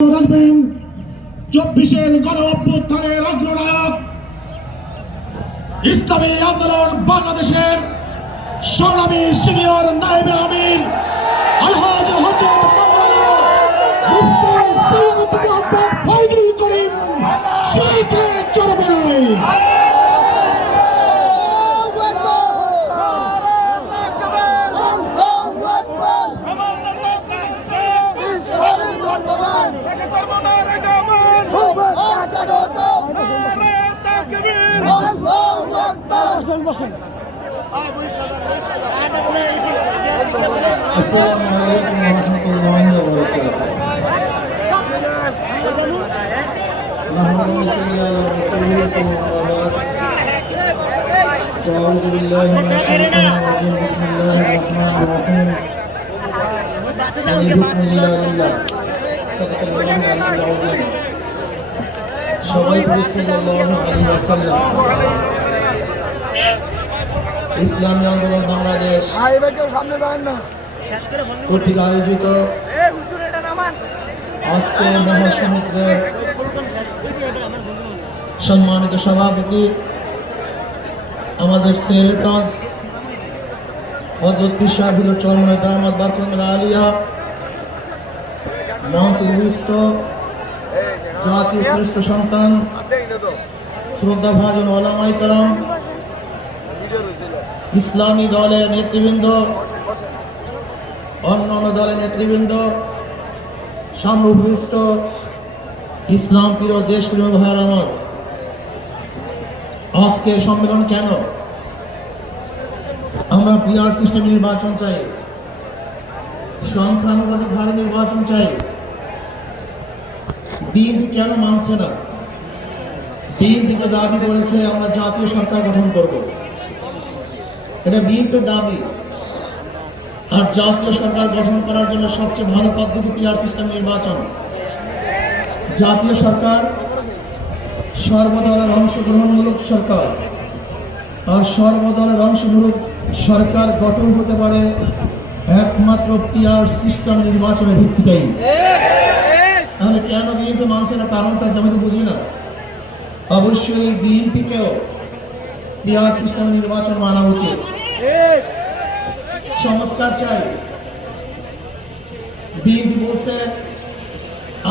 রাখবেন 24-এর গণ অভ্যুত্থানের অগ্রনায়ক ইসলামী আন্দোলন বাংলাদেশের সংগ্রামী সিনিয়র নায়েবে আমির আলহাজ হযরত মাওলানা মুফতি সৈয়দ মুহাম্মদ ফয়জুল করিম শেখে চরমনাই। السلام عليكم ورحمة الله وبركاته. نحمد ونصلي على رسوله وبارك. أعوذ بالله من الشيطان الرجيم. بسم الله الرحمن الرحيم. الحكم لله. صدق الله العظيم. সবাই বলি সাল্লাল্লাহু আলাইহি ওয়াসাল্লাম। ইসলামী আন্দোলন বাংলাদেশ কর্তৃক আয়োজিত আজকে মহাসমুদ্রের সম্মানিত সভাপতি আমাদের শেরে তাজ হযরত পীর সাহেব চরমনাই দামাত বারকাতুল আলিয়া মহাসিন বিশিষ্ট জাতীয় শ্রেষ্ঠ সন্তান শ্রদ্ধা ভাজন ওলামায়ে কেরাম, ইসলামী দলের নেতৃবৃন্দ, অন্যান্য দলের নেতৃবৃন্দ, সামনে উপবিষ্ট ইসলাম প্রিয় দেশপ্রিয় ভাইয়েরা আমার, আজকে সম্মেলন কেন? আমরা পিআর সিস্টেম নির্বাচন চাই, সংখ্যানুপাতিক হারে নির্বাচন চাই। বিএনপি কেন মানছে না? বিএনপিকে দাবি করেছে আমরা জাতীয় সরকার গঠন করব, এটা বিএনপির দাবি। আর জাতীয় সরকার গঠন করার জন্য সবচেয়ে ভালো পদ্ধতি পিআর সিস্টেম নির্বাচন। জাতীয় সরকার সর্বদলের অংশগ্রহণমূলক সরকার, আর সর্বদলের অংশমূলক সরকার গঠন হতে পারে একমাত্র পিআর সিস্টেম নির্বাচনের ভিত্তিতেই। তাহলে কেন বিএনপি মানছে না? কারণটা আমি তো বুঝি না। অবশ্যই বিএনপিকেও পিআর সিস্টেম নির্বাচন মানা উচিত। সংস্কার চাই। বিএনপি বলছে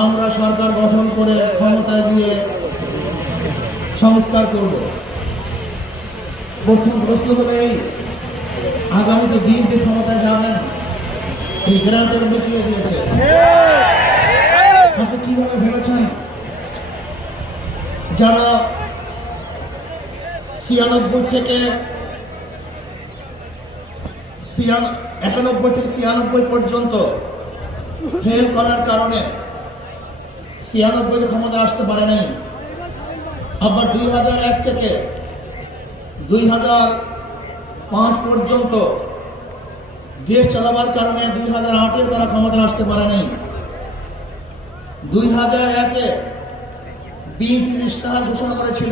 আমরা সরকার গঠন করে ক্ষমতায় গিয়ে সংস্কার করব। প্রথম প্রশ্ন হবে এই, আগামীতে বিএনপি ক্ষমতায় যাবেন, এই গ্রান্টের মধ্যে কি দিয়েছে? আপনি কিভাবে ভেবেছেন যারা 91 থেকে 96 পর্যন্ত ফেল করার কারণে 96 ক্ষমতা আসতে পারে নাই, আবার 2001 থেকে 2005 পর্যন্ত দেশ চালাবার কারণে 2008 তারা ক্ষমতা আসতে পারে নাই। 2001-এ বিএনপি ইশতেহার ঘোষণা করেছিল,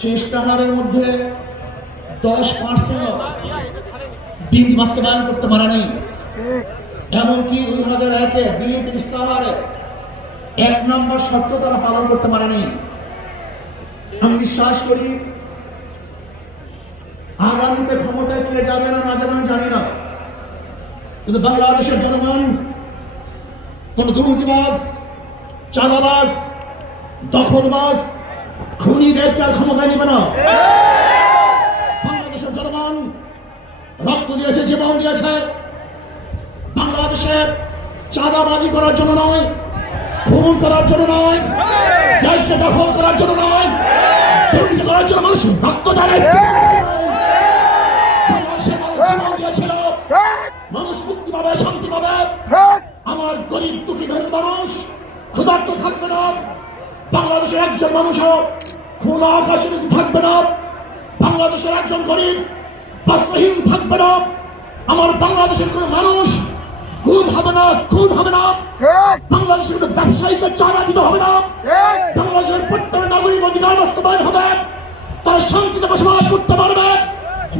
সেই ইশতেহারের মধ্যে 10% বিএনপি বাস্তবায়ন করতে পারে নাই। এমনকি 2001-এ বিএনপি ইশতেহারে 1 নম্বর শর্ত তারা পালন করতে পারে নাই। আমি বিশ্বাস করি আগামীতে ক্ষমতায় কে যাবে না না যাবে আমি জানি না, কিন্তু বাংলাদেশের জনগণ কোন দুর্নীতিবাজ, চাঁদাবাজ, দখলবাজ, খুনিদেরকে আর ক্ষমতায় নেবে না। বাংলাদেশের জনগণ রক্ত দিয়েছে, জীবন দিয়েছে বাংলাদেশে চাঁদাবাজি করার জন্য নয়, খুন করার জন্য নয়, দেশকে দখল করার জন্য নয়, দুর্নীতি করার জন্য মানুষ রক্ত দেয়। বাংলাদেশের মানুষ জীবন দিয়েছিল, মানুষ মুক্তি পাবে, শান্তি পাবে। আমার গরিব দুঃখী মানুষ ক্ষুধার্ত থাকবে না, বাংলাদেশের একজন মানুষও খোলা আকাশের নিচে থাকবে না, বাংলাদেশের একজন গরিব বস্ত্রহীন থাকবে না, আমার বাংলাদেশের কোন মানুষ গুম হবে না, খুন হবে না, বাংলাদেশের কোন ব্যবসায়ীকে চাঁদা দিতে হবে না, বাংলাদেশের প্রত্যেক নাগরিক অধিকার বাস্তবায়ন হবে, তারা শান্তিতে বসবাস করতে পারবে,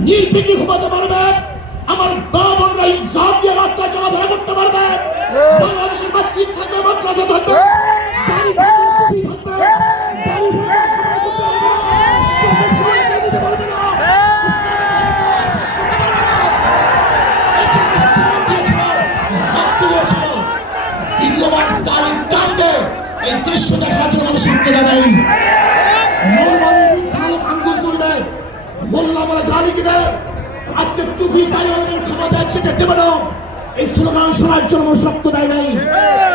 নির্বিঘ্নে ঘুমাতে পারবে। আমার মা বোনরা ইজ্জত দিয়ে রাস্তায় চলাফেরা করতে পারবে। বাংলাদেশের মসজিদ থাকবে, মাদ্রাসা থাকবে, দাড়ি থাকবে, দাড়ি নিতে পারবে না। দ্বিতীয়বার দাড়ি টানবে, এই দৃশ্য দেখার জন্য মানুষ উঠতে দাঁড়ায়। আঙ্গুল তুলবে, মোল্লা বলে গালি দিবে, আজকে টুপি তাইওয়ানের ক্ষমতা আছে দেখতে পারো। এই স্লোগান শোনার জন্য মানুষ রক্ত দেয় নাই,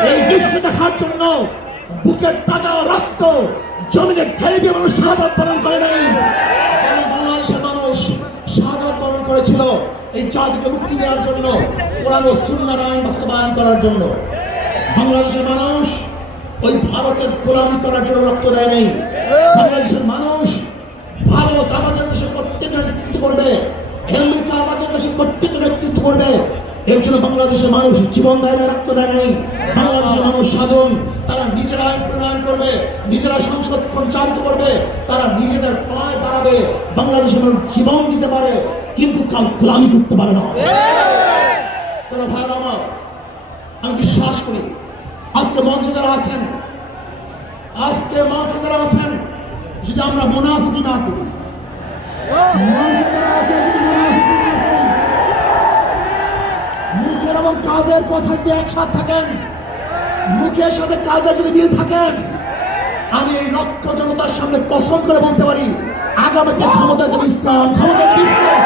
এই দৃশ্য দেখার জন্য বুকের তাজা রক্ত জমিনে ঢেলে দিয়ে মানুষ শাহাদাত বরণ করে নাই। বাংলাদেশের মানুষ শাহাদাত বরণ করেছিল এই জাতিকে মুক্তি দেওয়ার জন্য, কোরআন ও সুন্নাহর আইন বাস্তবায়ন করার জন্য। বাংলাদেশের মানুষ ওই ভারতের গোলামি করার জন্য রক্ত দেয় নাই। বাংলাদেশের মানুষ ভারত আমাদের দেশে কর্তৃত্ব নেতৃত্ব করবে, আমেরিকা আমাদের দেশে কর্তৃত্ব নেতৃত্ব করবে, এর জন্য বাংলাদেশের মানুষ জীবন দেয় না, রক্ত দেয় নাই। বাংলাদেশের মানুষ সাধন, তারা নিজেরা আইন প্রণয়ন করবে, নিজেরা সংসদ পরিচালিত করবে, তারা নিজেদের পায়ে দাঁড়াবে। বাংলাদেশের মানুষ জীবন দিতে পারে কিন্তু কাল গোলামি করতে পারে না। ভাইরা আমার, আমি বিশ্বাস করি আজকে মঞ্চে যারা আছেন, আজকে মঞ্চে যারা আছেন, যদি আমরা মুনাফিকি না করি, মুখের এবং কাজের কথা যদি একসাথে থাকেন, মুখের সাথে কাজের যদি মিল থাকেন, আমি এই লক্ষ জনতার সামনে কসম করে বলতে পারি আগামীতে ক্ষমতা দেবে ইসলাম, ক্ষমতা দেবে ইসলাম।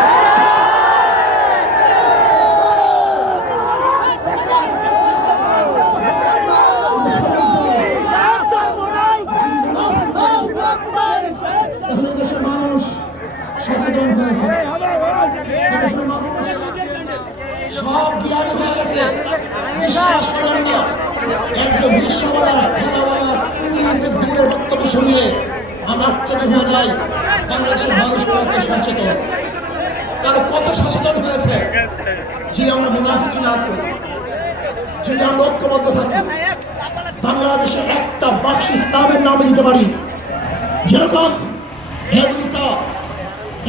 দেশের মানুষ সচেতন হয়েছে, দেশের মানুষ সব জ্ঞানী হয়ে গেছে। বিশ্বাস করেন না, একজন বিশ্বওয়ালা খেলাওয়ালা দূরে বক্তব্য শুনলে আমরা আশ্চর্য হয়ে যাই। বাংলাদেশের মানুষ কত সচেতন, তারা কত সচেতন হয়েছে। যদি আমরা মুনাফিকি না করি, যদি আমরা ঐক্যবদ্ধ থাকি, বাংলাদেশে একটা বাক্স ইসলামের নামে দিতে পারি। যেরকম আমেরিকা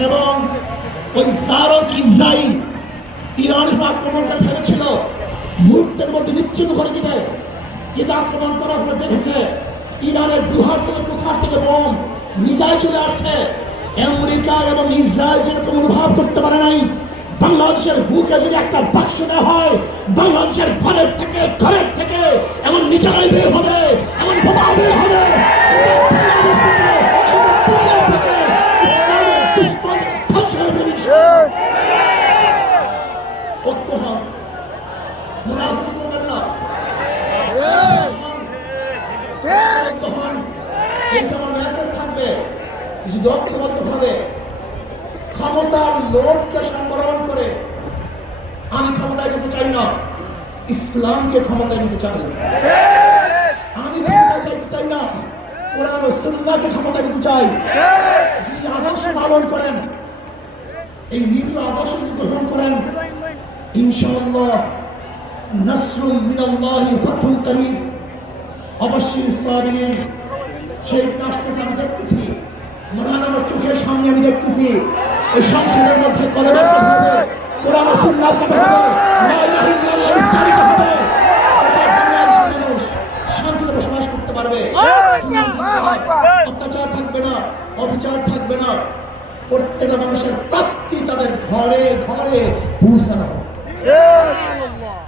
এবং ওই জারজ ইসরায়েল ইরানের আক্রমণ করে ফেলেছিল, মুহূর্তের মধ্যে নিশ্চিত করে দিবে। কিন্তু আক্রমণ করার পরে দেখেছে ইরানের দুহার থেকে কোথার থেকে বোম মিসাইল চলে আসছে। আমেরিকা এবং ইসরায়েল যেরকম অনুভব করতে পারে নাই, বাংলাদেশের বুকে যদি একটা বাক্স দেওয়া হয়, বাংলাদেশের ঘরের থেকে এমন মিসাইল বের হবে, এমন বোমা বের হবে, ঐক্য হন, মুনাফিকি করবেন না, ঐক্য হন। এইটা আমার মেসেজ থাকবে। যদি ঐক্যবদ্ধভাবে ক্ষমতার লোভকে সংবরণ করে, আমি ক্ষমতায় যেতে চাই না, ইসলামকে ক্ষমতায় নিতে চাই। আমি ক্ষমতায় যেতে চাই না, কোরআন ও সুন্নাহকে ক্ষমতায় নিতে চাই। যদি আদর্শ পালন করেন, এই নীতি আদর্শ যদি গ্রহণ করেন, ইনশাআল্লাহ নাসরুম মিনাল্লাহি ফাতহুন করিম, অবশ্যই সাবিরিন সেই দিন আসতেছে। আমি দেখতেছি, মনে হয় আমার চোখের সামনে আমি দেখতেছি এই সংসদের মধ্যে কলেমার কথা হবে, কোরআন ও সুন্নাহর কথা হবে, লা ইলাহা ইল্লাল্লাহ উচ্চারিত হবে। বাংলাদেশের মানুষ শান্তিতে বসবাস করতে পারবে, অত্যাচার থাকবে না, অবিচার থাকবে না। প্রত্যেকটা মানুষের প্রাপ্তি তাদের ঘরে ঘরে পৌঁছানো।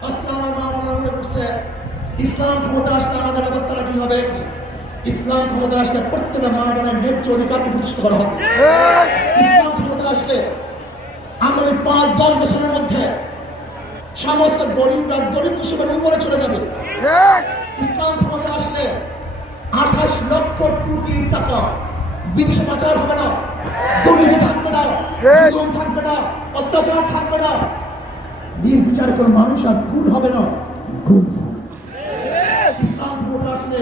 আজকে আমার মা মনে করছে ইসলাম ক্ষমতা আসলে আমাদের অবস্থাটা কি হবে। ইসলাম ক্ষমতা আসলে প্রত্যেকটা মানবনের ন্যায্য অধিকারকে প্রতিষ্ঠিত করা হবে। ইসলাম ক্ষমতা আসলে আগামী 5-10 বছরের মধ্যে সমস্ত গরিবরা দরিদ্র সীমার উপরে চলে যাবে। ইসলাম ক্ষমতা আসলে 28 লক্ষ কোটি টাকা বিদেশে পাচার হবে না, দুর্নীতি থাকবে না, জুলুম থাকবে না, অত্যাচার থাকবে না, নির্বিচার করে মানুষ আর খুন হবে না, খুন। ইসলাম ক্ষমতা আসলে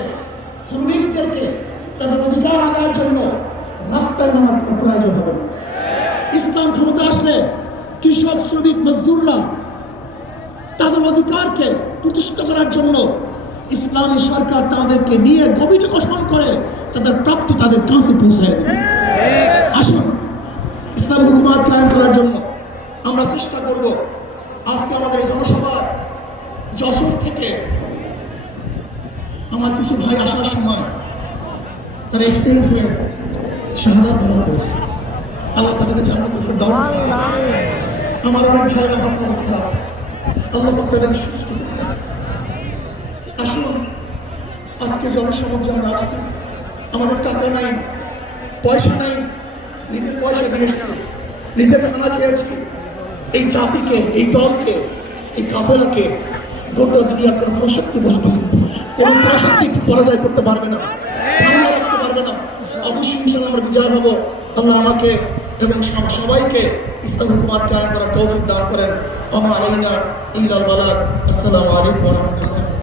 শ্রমিকদেরকে তাদের অধিকার আদায়ের জন্য রাস্তায় নামার প্রয়োজন হবে না। ইসলাম ক্ষমতা আসলে কৃষক শ্রমিক মজদুররা তাদের অধিকারকে প্রতিষ্ঠিত করার জন্য ইসলামী সরকার তাদেরকে নিয়ে কমিটি গঠন করে তাদের প্রাপ্তি তাদের কাছে পৌঁছায় দেবে। আসুন ইসলাম হুকুমাত কায়েম করার জন্য আমরা চেষ্টা করব। আজকে আমাদের এই জনসভা যশোর থেকে আমার কিছু ভাই আসার সময় তারা এক্সিডেন্ট হয়ে শাহাদাত বরণ করেছে। আল্লাহ তাদেরকে জান্নাতুল ফেরদাউস দান করুন। আমার অনেক ভাইরা হাত অবস্থা আছে, আল্লাহ পাক তাদেরকে সুস্থ করে দেন। আসুন, আজকে জনসমুদ্রে আমরা আসছি, আমাদের টাকা নাই, পয়সা নাই, নিজের পয়সা দিয়ে এসছি, নিজের খানা খেয়েছি। এই জাতিকে, এই দলকে, এই কাফেলাকে গোটা দুনিয়ার কোনো প্রশক্তি পরাজয় করতে পারবে না, থামিয়ে রাখতে পারবে না। অবশ্যই ইনশাআল্লাহ আমরা বিজয় হব। আল্লাহ আমাকে এবং সবাইকে ইসলাম হুকুমাত কায়েম করার তৌফিক দান করেন। আমা আলাইনা ইল্লাল বালাগ। আসসালামু আলাইকুম ওয়া রাহমাতুল্লাহ।